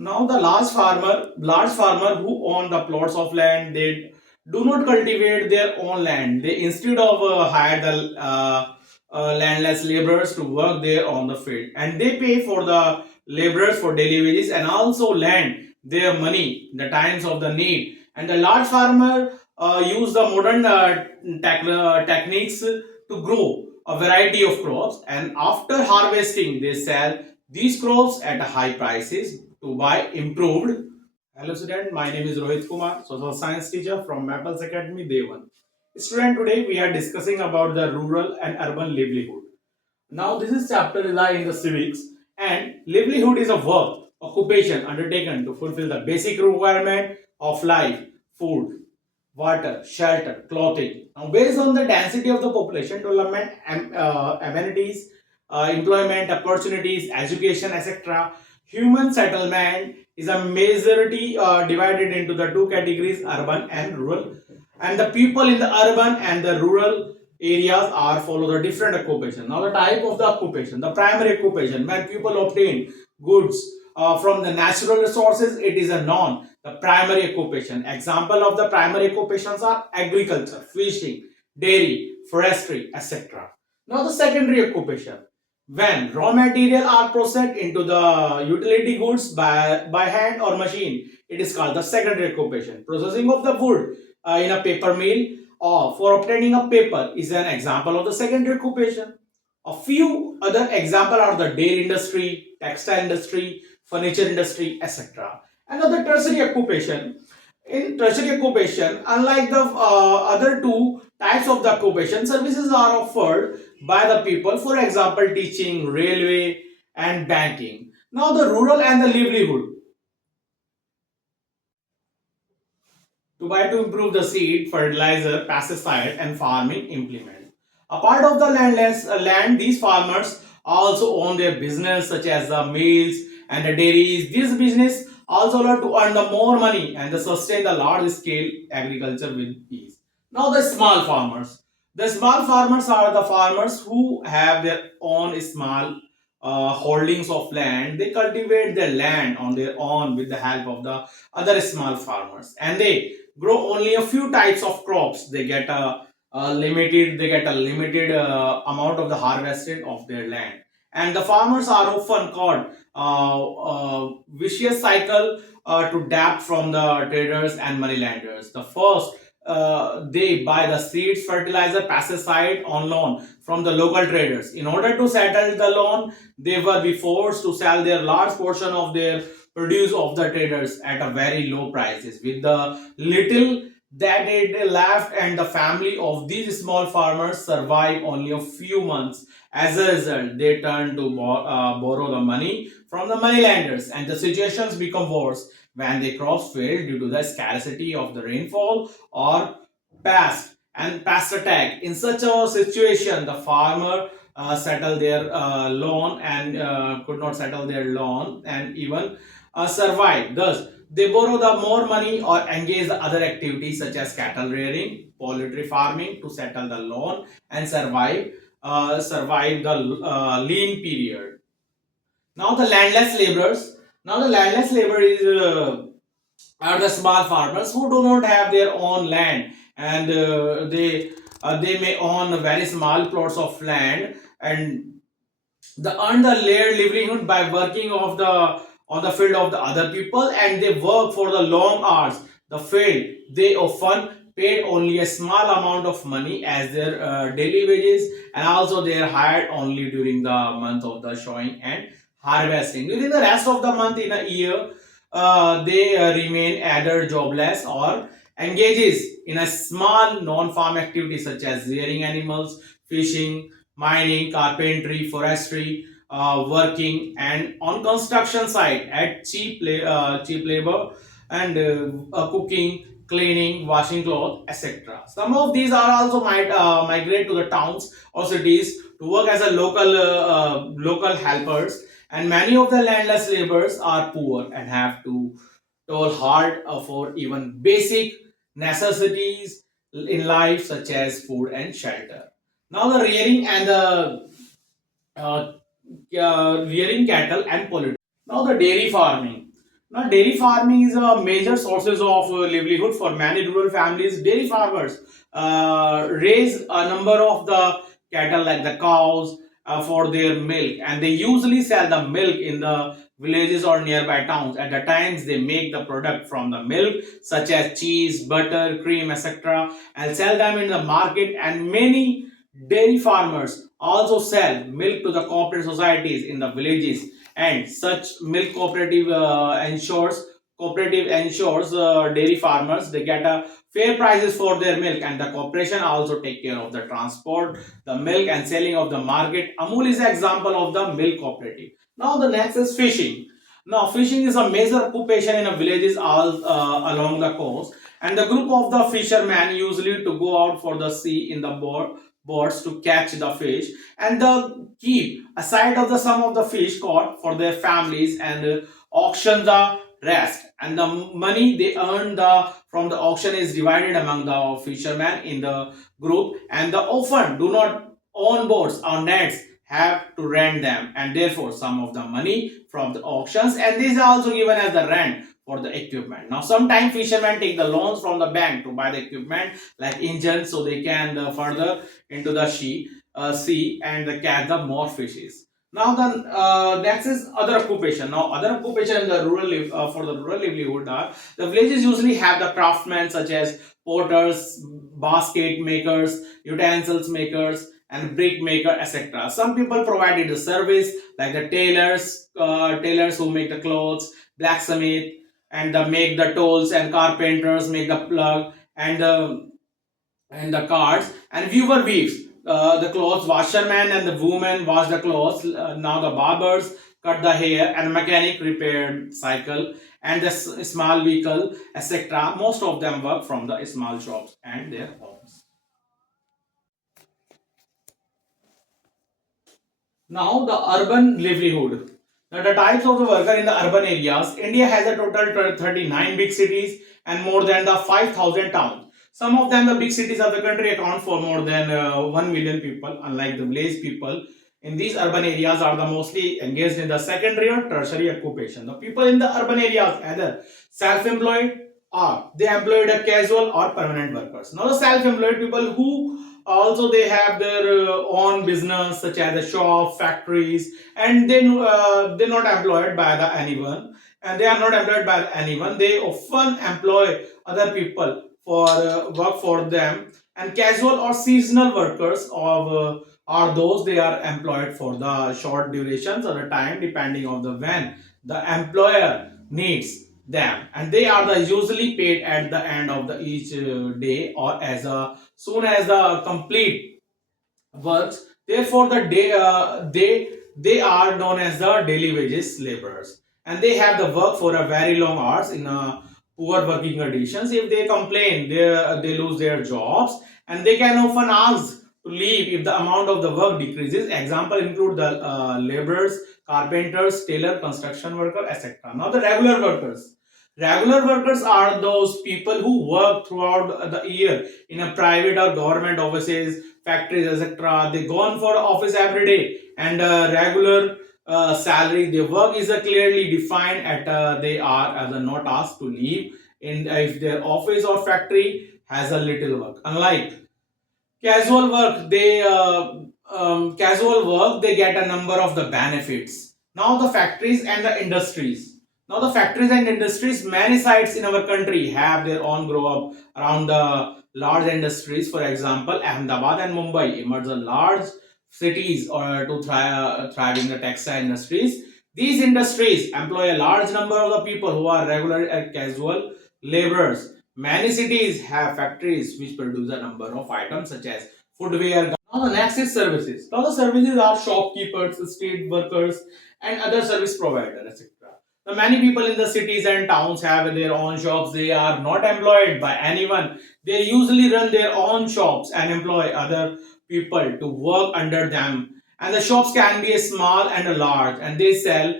Now the large farmer who own the plots of land, they do not cultivate their own land. They instead of hire the landless laborers to work there on the field, and they pay for the laborers for daily wages and also lend their money in the times of the need. And the large farmer use the modern techniques to grow a variety of crops, and after harvesting they sell these crops at high prices to buy improved. Hello student, my name is Rohit Kumar, social science teacher from Maples Academy Day 1. Student, today we are discussing about the rural and urban livelihood. Now this is chapter in the civics, and livelihood is a work, occupation undertaken to fulfill the basic requirement of life, food, water, shelter, clothing. Now, based on the density of the population, development, amenities, employment opportunities, education, etc., human settlement is a majority divided into the two categories, urban and rural. And the people in the urban and the rural areas are follow the different occupation. Now, the type of the occupation, the primary occupation, when people obtain goods from the natural resources, it is a non the primary occupation. Example of the primary occupations are agriculture, fishing, dairy, forestry, etc. Now the secondary occupation, when raw material are processed into the utility goods by hand or machine, it is called the secondary occupation. Processing of the wood in a paper mill or for obtaining a paper is an example of the secondary occupation. A few other examples are the dairy industry, textile industry, furniture industry, etc. Another tertiary occupation. In tertiary occupation, unlike the other two types of the occupation, services are offered by the people. For example, teaching, railway, and banking. Now, the rural and the livelihood. To improve the seed, fertilizer, pesticide, and farming implement. A part of the land, these farmers also own their business such as the mills and the dairies. This business also allow to earn the more money and to sustain the large scale agriculture with ease. Now the small farmers. The small farmers are the farmers who have their own small holdings of land. They cultivate their land on their own with the help of the other small farmers, and they grow only a few types of crops. They get a limited amount of the harvested of their land, and the farmers are often caught vicious cycle to debt from the traders and moneylenders. The first, they buy the seeds, fertilizer, pesticide on loan from the local traders. In order to settle the loan, they will be forced to sell their large portion of their produce of the traders at a very low prices. With the little that it left, and the family of these small farmers survive only a few months. As a result, they turn to borrow the money from the moneylenders, and the situations become worse when the crops fail due to the scarcity of the rainfall or pest attack. In such a situation, the farmer settle their loan and could not settle their loan and even survive. Thus, they borrow the more money or engage the other activities such as cattle rearing, poultry farming to settle the loan and survive the lean period. Now the landless laborers. Now the landless labor is are the small farmers who do not have their own land, and they may own very small plots of land, and they earn the layered livelihood by working of the on the field of the other people, and they work for the long hours. The field, they often paid only a small amount of money as their daily wages, and also they are hired only during the month of the showing and harvesting. During the rest of the month in a year, they remain either jobless or engages in a small non-farm activity such as rearing animals, fishing, mining, carpentry, forestry, working, and on construction site at cheap labor, and cooking, cleaning, washing clothes, etc. Some of these are also might migrate to the towns or cities to work as a local helpers, and many of the landless laborers are poor and have to toil hard for even basic necessities in life such as food and shelter. Now the rearing and the rearing cattle and poultry. Now the dairy farming. Now, dairy farming is a major sources of livelihood for many rural families. Dairy farmers raise a number of the cattle like the cows for their milk, and they usually sell the milk in the villages or nearby towns. At the times, they make the product from the milk, such as cheese, butter, cream, etc., and sell them in the market. And many dairy farmers also sell milk to the cooperative societies in the villages, and such milk cooperative ensures dairy farmers they get a fair prices for their milk, and the corporation also take care of the transport, the milk, and selling of the market. Amul is an example of the milk cooperative. Now the next is fishing. Now fishing is a major occupation in a villages all along the coast, and the group of the fishermen usually to go out for the sea in the boats to catch the fish, and the keep aside of the sum of the fish caught for their families, and auction the rest, and the money they earn from the auction is divided among the fishermen in the group, and the often do not own boats or nets, have to rent them, and therefore some of the money from the auctions, and these are also given as the rent for the equipment. Now sometimes fishermen take the loans from the bank to buy the equipment like engines, so they can further into the sea and catch the more fishes. Now the next is other occupation. Now other occupation in the for the rural livelihood are the villages usually have the craftsmen such as porters, basket makers, utensils makers, and brick maker, etc. Some people provided the service like the tailors who make the clothes, blacksmith, and make the tools, and carpenters make the plug and the cards, and viewer weaves the clothes, washerman and the woman wash the clothes. Now the barbers cut the hair, and mechanic repaired cycle, and the small vehicle, etc. Most of them work from the small shops and their homes. Now the urban livelihood. Now the types of the worker in the urban areas. India has a total 39 big cities and more than the 5,000 towns. Some of them, the big cities of the country, account for more than 1 million people, unlike the village people. In these urban areas are the mostly engaged in the secondary or tertiary occupation. The people in the urban areas either self-employed or they employed a casual or permanent workers. Now the self-employed people who also they have their own business such as a shop, factories, and then they're not employed by anyone, and they are not employed by anyone. They often employ other people for work for them, and casual or seasonal workers of are those they are employed for the short durations or the time depending on the when the employer needs them, and they are the usually paid at the end of the each day or as soon as the complete works. Therefore the they are known as the daily wages laborers, and they have the work for a very long hours in poor working conditions. If they complain, they lose their jobs, and they can often ask to leave if the amount of the work decreases. Example include the laborers, carpenters, tailor, construction worker, etc. Now the regular workers. Regular workers are those people who work throughout the year in a private or government offices, factories, etc. They go on for office every day, and regular salary. Their work is clearly defined at they are as a not asked to leave in if their office or factory has a little work. Unlike casual work they get a number of the benefits. Now the factories and the industries. Now the factories and industries, many sites in our country have their own grow up around the large industries. For example, Ahmedabad and Mumbai emerge as large cities or to thrive in the textile industries. These industries employ a large number of the people who are regular and casual laborers. Many cities have factories which produce a number of items such as footwear. Now the next is services. Now the services are shopkeepers, street workers, and other service providers, etc. Now many people in the cities and towns have their own shops. They are not employed by anyone. They usually run their own shops and employ other people to work under them. And the shops can be a small and a large, and they sell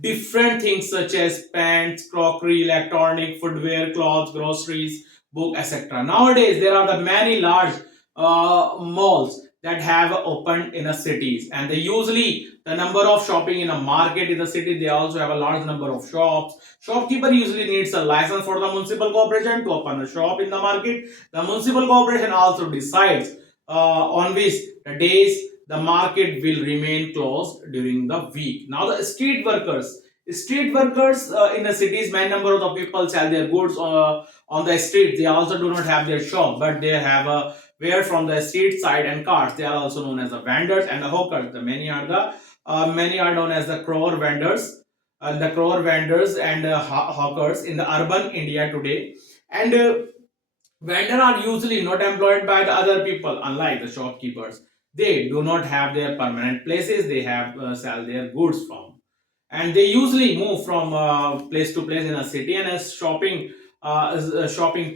different things such as pants, crockery, electronic, footwear, clothes, groceries, book, etc. Nowadays, there are the many large malls that have opened in a cities, and they usually the number of shopping in a market in the city, they also have a large number of shops. Shopkeeper usually needs a license for the municipal corporation to open a shop in the market. The municipal corporation also decides on which days the market will remain closed during the week. Now the street workers in the cities, many number of the people sell their goods on the street. They also do not have their shop, but they have a where from the street side and carts. They are also known as the vendors and the hawkers. The many are known as the crore vendors, and hawkers in the urban India today. And vendor are usually not employed by the other people, unlike the shopkeepers. They do not have their permanent places. They have sell their goods from, and they usually move from place to place in a city, and as shopping shopping